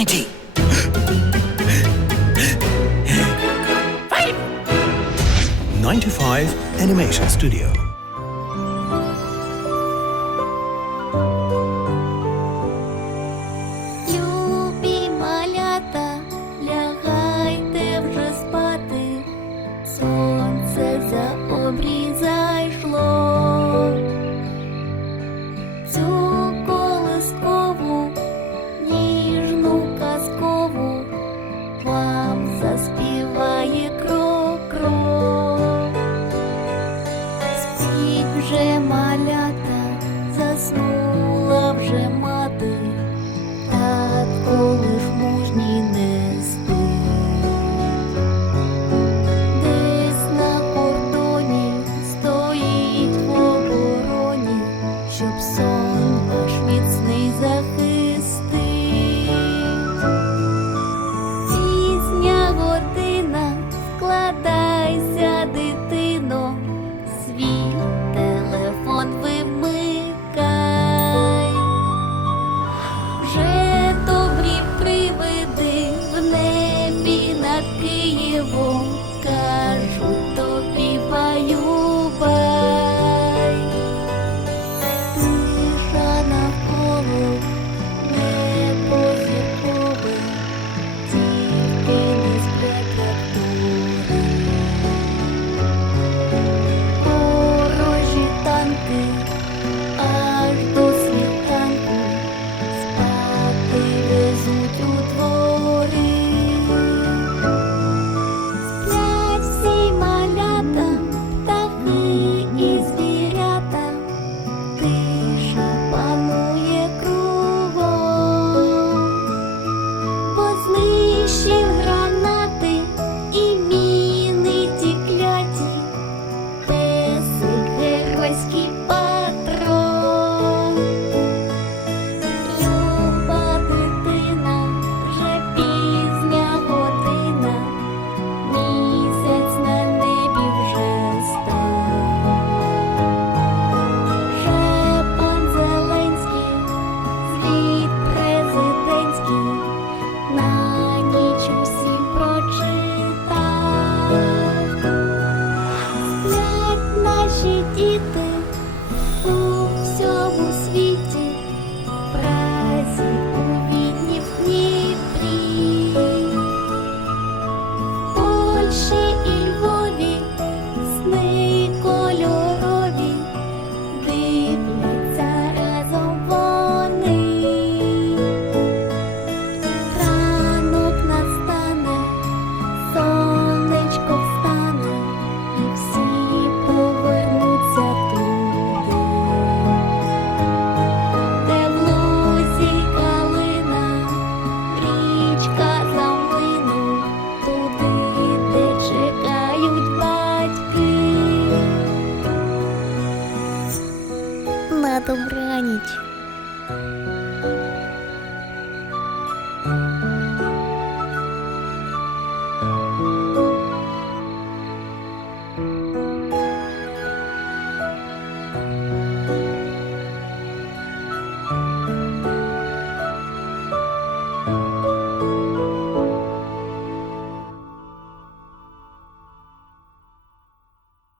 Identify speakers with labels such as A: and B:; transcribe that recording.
A: 90. Five. 95 Animation Studio. наш міцний захистить, пізня година, вкладайся, дитино, свій телефон вимикай, вже добрі привиди в небі над Києвом.